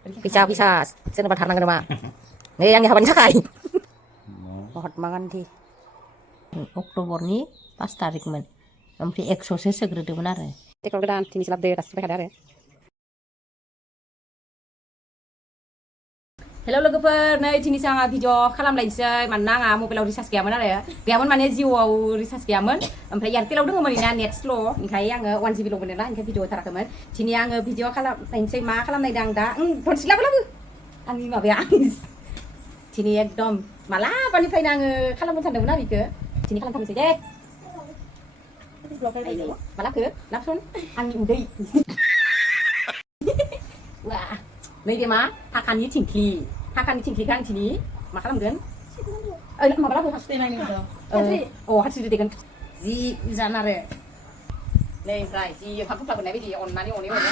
Bisa saya dapat harnang nama nih yang haban sakai hot mangan di Oktober nih pas tarik men ompli exorcise segerdemen are tekol gedan tini silap de tas ada are. Hello logoper, नै दिनै आंहा video खालामलायनोसै मानोना आंहा मबाइलाव recharge गैयामोन आरो गैयामोन माने जिअ'आव रिसार्ज गैयामोन ओमफ्राय एयारटेलाव दङमोन ना नेट स्ल' ओंखाय आङो 1 GB ल'मोन नालाय ओंखाय भिडिअ होथाराखैमोन दिनै आङो भिडिअ खालामनायनोसै मा खालामनायदों आं दा फनसि लाबोलाबो आंनि माबाया दिनै एकदम मालाबानिफ्रायनो आङो खालामनो सानदोंमोन आरो बेखौ दिनै खालामथारनोसै दे मालाखो लाबसन आंनि उदै wah नै दे मा थाखानि थिंख्लि थिंख्लिखौ आं दिनै मा खालामगोन माबा लाबो हारसिं देगोन जि जान आरो नै ओमफ्राय जि ओंखाम फुफ्लाबोनाय बायदि अननानै अनै आरो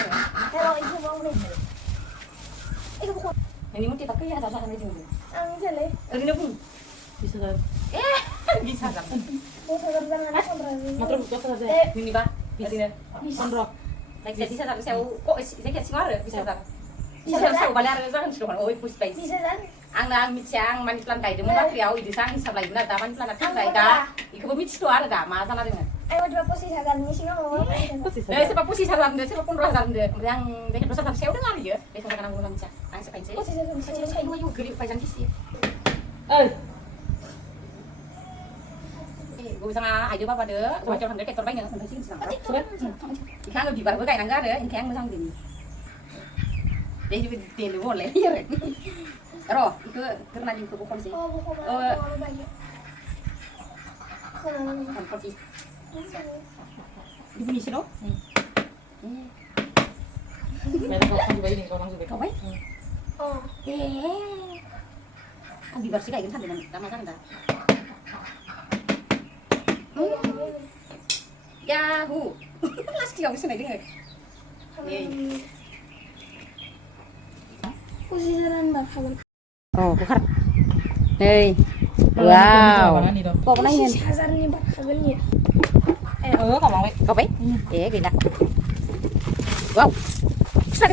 नोंनि मथे खै हाजार जागोन बायदि मोनो आं मिथियालै ओरैनो बुं 20,000 20,000 मात्र 10,000 नोंनिबा बिदिनो 15 जायखिया 20,000 सायाव जायखिया सिङाव आरो 20,000 सायाव बालाय आरो जागोनसो दङ ओइ बुजिबाय 20,000 आं मिथिया आं मानि प्लान गायदोंमोन बाख्रियाव इदिसो आं हिसाब लायोमोन आरो दा मानि प्लाना थांबाय दा इखौबो मिथिथ'आ आरो दा मा जाना दोङो आं बादिबा 25,000 नि सिङाव नै सोरबा 25,000 होनदो सोरबा 15,000 होनदो ओमफ्राय आं जायखिया 10,000 सायाव दोङो आरो इयो बेसेबां जागोन आं मिथिया आं सोखायनोसै 25,000 सायाव गोरिब फायजान किसि ओइ गोजाङा आइदो बाबादो गुवाहाटियाव थांदो ट्रेक्टर बायनो ओमफ्राय सिगां इखो आङो बिबारबो गायनांगौ आरो ओंखाय आं मोजां दोनि देनो हरलाय आरो र' इखो गोरनानि इखो बख'नोसै दिनैसो न' गावबाय आं बिबारसो गायगोन सानदोंमोन दा मा जागोन दा याहु प्लास्टिकआव सोनाय दोङो oh bukan hey wow kok nanya 20,000 ni bakal ni kau baik gila wow sudah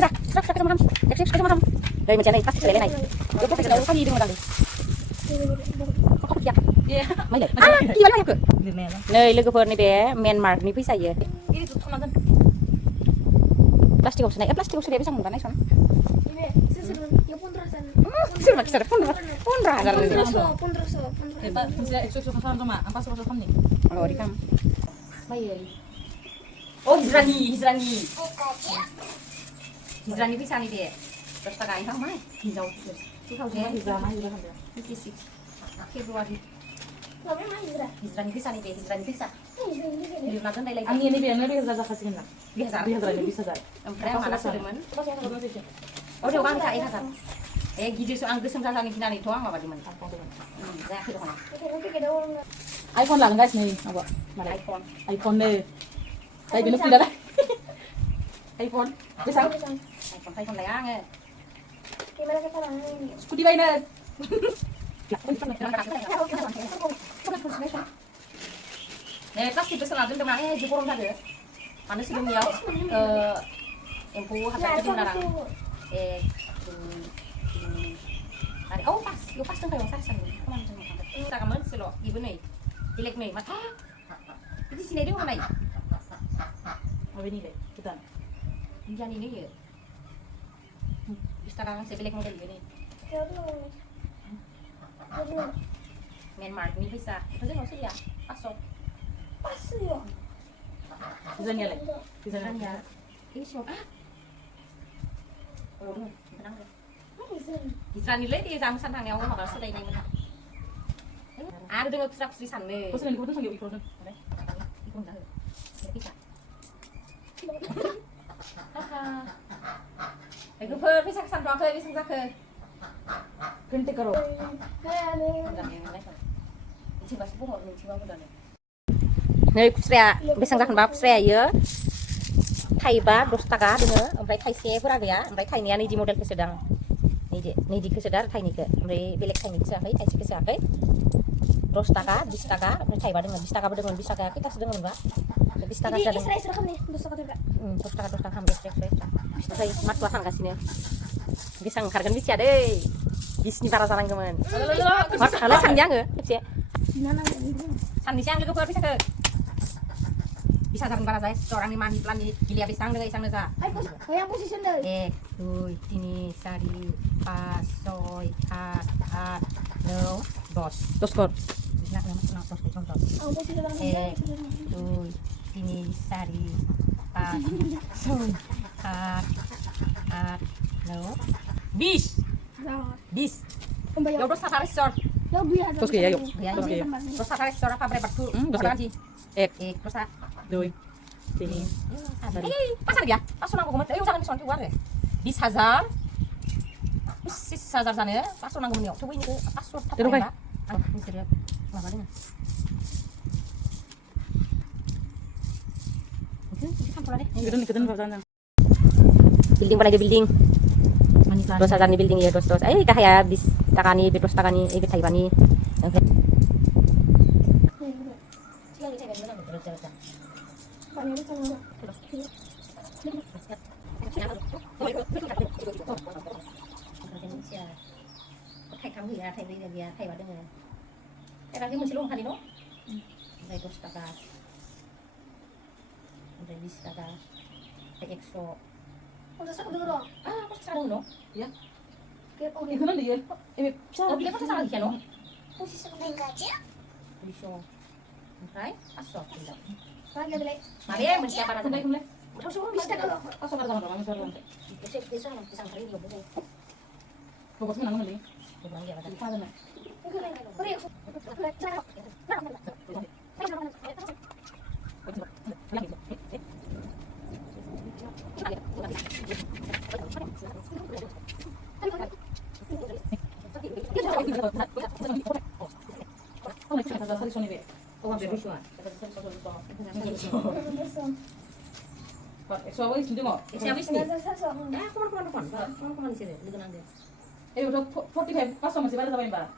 maham sudah maham dari macam ni pasti selesai naik kau pergi dah kali dengan tadi kau pergi ya mai deh iya lah ya ke nei logoफोर ni be Myanmar ni फैसा yo ini tuh teman-teman plastik usah naik plastik usah dia bisa menggunakan sana Sudah kisah pun hazar ni. Bisa ekspor kasar sama apa sih kasar ni? Oh dikam. Baik. Oh Hizrani bisa ni dia. Terus tak kain sama. Hijau. Tu tahu dia Hizrani. 56 Februari. Hizrani bisa ni dia. Hizrani bisa. Di mana dah lagi? Angin ni dia ni bisa kasih kan? Bisa dah. Empat mana sedeman? Oh dia orang tak hazar. Gitu soal gesem sasaran kita nih doang apa cuman iPhone lah guys nih apa iPhone deh saya belum tidak lah iPhone bisa iPhone lah ya gimana kita ini scooty bayar plastik besar ada temannya di porong ada mana sih dunia empu harga di narang oh pas tuh kayak sasan kemana kita kamen selo ibu nih pilek nih mata itu sini dia mana ya apa ini deh kita jangan ini ya bisa kan saya pilek model ini Myanmar ini bisa itu sih nggak sih ya pas ya bisa nyala ini siapa oh tenang deh Israel ni dia jam sana yang orang makan sedai ni mana? Ada dengan kisah kisah sana. Kau sendiri kau tu sendiri ikut tu. Ikut dah. Kisah. Ikut per kisah kisah dua ke kisah ke. Ganti karo. Ciba sepuluh orang ciba pun dah. Nih kusrea, besang kan bab kusrea ya. Thaiba 10 taka dengar, omprai Thaise pura gaya, omprai Thaini ani di model kesedang. Nih di kesedar Thaini ke, omprai belek Thaini kesakai, Thaise kesakai. 10 taka, 20 taka, omprai Thaiba dengan 20 taka dengan 20 taka kita sedang enggak. 20 taka sedang. Ini Israel rekam nih, 10 taka juga. 10 taka hampir Israel. Saya mat pasang kasih nih. Bisa oंखारगोन मिथिया दै 20नि बारा जानांगौमोन मालाय सानदि आङो खेबसे साननैसो आं लोगोफोर फैसाखौ 20,000 बारा जाय orang mani plani giliya bisang deh isang za yang posisi deh 1 2 3 4 5 6 7 8 9 10 10 kor nak nama 10 contoh 1 2 3 4 5 6 7 8 9 20 ya udah sakari sor terus ya yuk terus sakari sor apa berapa tuh terus terus Doi, ini, pasar dia, pasar nanggung mat, ayo jangan disonti luar deh, 20,000, 6,000 sana, pasar nanggung nih, coba ini pasar apa ya? Ini serius, apa deh? Ini kan pola deh. Ikutin barusan. Building pada building. 2,000 nih building ya, 2. Kah ya, bis takani, betul takani, ikut Taiwani. Thầy thăm gì à thầy bây giờ thầy bảo đừng thầy đang cái mình sẽ luôn thầy đi nó thầy có staka thầy đi staka thầy exo udah sakit dulu dong kok sakit dulu ya itu nanti ya sao dia kok sakit ya no posisi enggak aja di show okay asal tidak lagi beli mari men siapa rasa baik mulai bisa kalau asal ada sama sama bisa pisang kering juga boleh fokus menang beli kurang dia ada apa ada udah 45 pas masih pada sampai Mbak.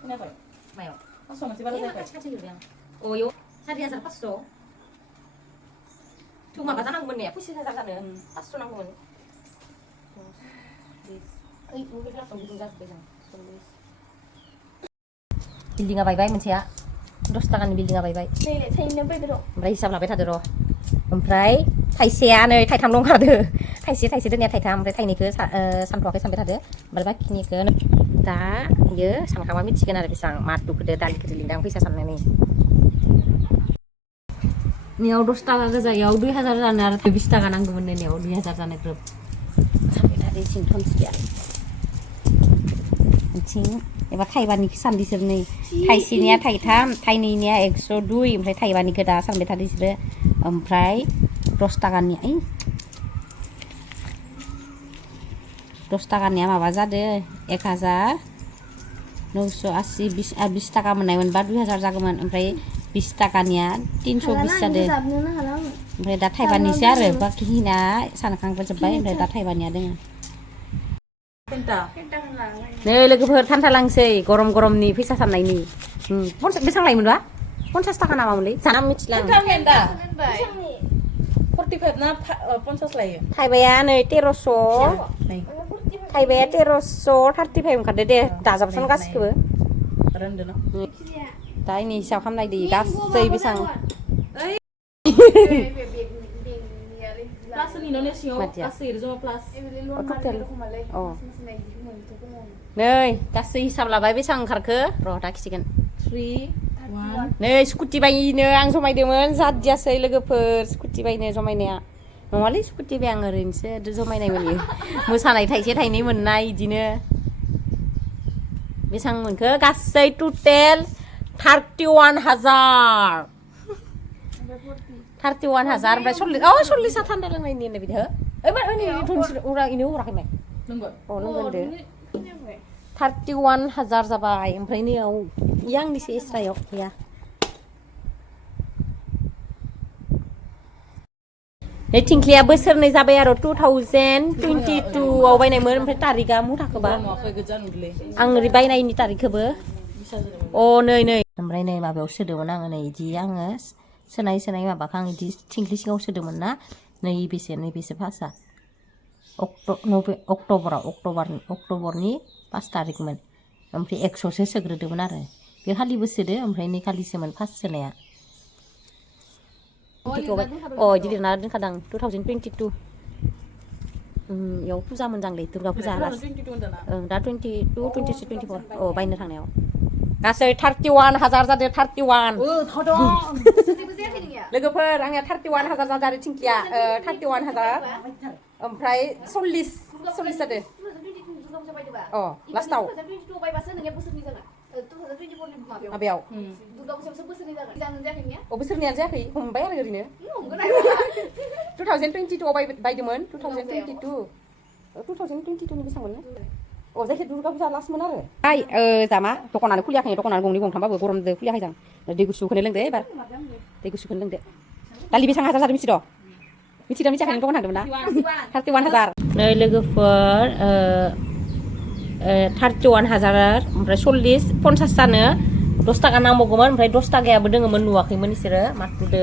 Ini apa ya? Mayo. Pas masih pada sampai. Oh yo, saya diajar pas so. Cuma kata nang men ya, pusing saya sana. Pas so nang men. Mungkin langsung gas besang. Building baik-baik मोनसेया 10 taकानि building baik-baik. नै थाइनै बायदो र'. ओमफ्राय हिसाब लाबाय थादो र'. ओमफ्राय थाइसेया नै थाइथाम दंखादो. थाइसे दोननाया थाइथाम ओमफ्राय थाइनैखौ सानथ'वाखै सानबाय थादो. ओमफ्राय बाखिनिखौ दा इयो सानखांबा मिथिगोन आरो बेसां माथुखौदो दालिखौदो लिंदां फैसा साननानै. नियाव 10 taका गोजायाव 2000 जानो आरो 20 taका नांगौमोन नैयाव 2000 जानो ग्रोब. सानबाय थादो सिंथनसिया. मिथिं एबा थाइबानिखौ सानदिसोर नै थाइसेनिया थाइथाम थाइनैनिया 102 ओमफ्राय थाइबानिखौ दा सानबाय थादिसोर ओमफ्राय 10 taकानि 10 taकानिया माबा जादो 1980 20 taका मोननायमोनबा 2000 जागौमोन ओमफ्राय 20 taकानिया 320 जादो ओमफ्राय दा थाइबानिसो आरो बाखिना सानखांबोजोब्बाय ओमफ्राय दा थाइबानिया दोङो नै लोगोफोर थान्था लांसै गरम-गरमनि फैसा साननायनि बेसां लायोमोनबा 50 taका नामामोनलै जाना मिथिला 45 ना 50 लायो थाइबाया नै 1300 थाइबाया 1300 35 ओंखारदो दे दाजाबसन गासिखौबो रोंदो न दा इनि हिसाब खालामनाय दि गासै बेसां Plus Indonesia, kasir cuma plus. Total. Oh. Nei, kasih hisab labaय बेसां ओंखारखो र' दा खिसिगोन 3 1 नै स्कुटि बायनो आं जमायदोंमोन जादियासै लोगोफोर स्कुटि बायनो जमायनाया नङालै स्कुटि बाय आं ओरैनोसो जमायनाय मोनो मोसानाय थाइसे थाइनै मोननाय इदिनो बेसां मोनखो गासै टटेल 31,000 31,000 ओमफ्राय 40 थान्दा लोंनायनि होननाय बिदि हो इनो हराखै माय लोंगोन लोंगोन दे 31,000 जाबाय ओमफ्राय नैयाव आंनिसो एक्सट्रायाव गैया नै थिंख्लिया बोसोरनै जाबाय आरो 2022 आव बायनायमोन ओमफ्राय तारिखआ मुथाखोबा आं ओरै बायनायनि तारिखखौबो नै ओमफ्राय नै माबायाव सोदोंमोन आङो नै इदि आङो सोनाय माबाखौ आं इदि थिंख्लि सिङाव सोदोंमोन ना नै बेसे फासा अक्ट'बरनि 5 तारिखमोन ओमफ्राय 100सो सोग्रोदोंमोन आरो बे खालिबो सोदो ओमफ्राय नै खालिसोमोन फार्स्ट सोनाया इदि लिरना दोनखादां 2022 इयाव फुजा मोनदांलै दुर्गा फुजा ओं दा 22 23 24 बायनो थांनायाव गासै 31,000 जादों 31 लोगोफोर आंनिया 31,000 जादों आरो थिंख्लिया 31,000 ओमफ्राय 40 जादों लास्टाव माबायाव बोसोरनैयानो जायाखै हमबाय आरो ओरैनो 2022 बायदोंमोन 2022 नि बेसेबांमोन जायखिया दुर्गा फुजा लास्टमोन आरो जामा दखानानो खुलियाखै दखानानो गंनै गंथामबाबो गरमजों खुलियाखै जों दै गुसुखौनो लोंदो एबार दै गुसुखौनो लोंदो दालि बेसेबां हाजार जादों मिथियाखै नों दखान थांदोंमोन ना 31,000 नै लोगोफोर 31,000 ओमफ्राय 50 जानो 10 थाखा नांबावगौमोन ओमफ्राय 10 थाखायाबो दोङोमोन नुवाखैमोन इसोरो माथुदो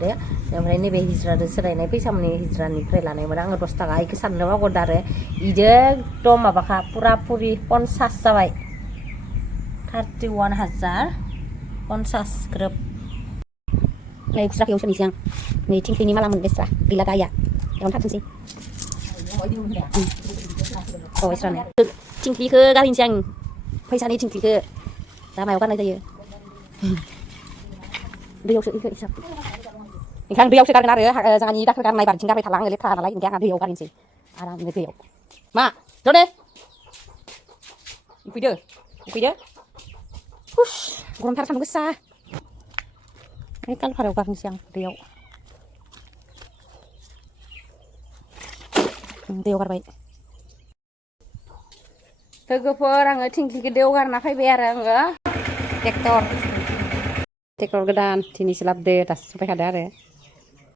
दे ओमफ्राय नैबे हिज्रादो सोलायनाय फैसामोन हिज्रानिफ्राय लानायमोन आङो 10 थाखा इखौ साननो बावगारदो आरो इदो एकदम माबाखा पुरा पुरि 50 जाबाय 31,050 ग्रोब नै खुस्राखौ सोनोसै आं नै थिंख्लिनि माला मोनबेस्रा गैला गाया बेयावनो थाथोंसै इसरानो थिंख्लिखौ गारहैनोसै आं फैसानि थिंख्लिखौ दा मायाव गारनाय जायो दैयावसो हिसाब ओंखायनो दैयावसो गारगोन आरो जोंहानि दाखोर गारनाय बाल्थिं गारबाय थाला आङो लेथ्रा नालाय ओमफ्राय आंहा दैयाव गारहैनोसै आरामनो दैयाव मा जने उखैदो हुस गरमथार सान्दुं गोसा कालभाराव गारनोसै आं दैयाव गारबाय लोगोफोर आङो थिंख्लिखौ दैयाव गारना फैबाय आरो आङो ट्रेक्टर गोदान दिनैसो लाबोदो दासो सफायखादो आरो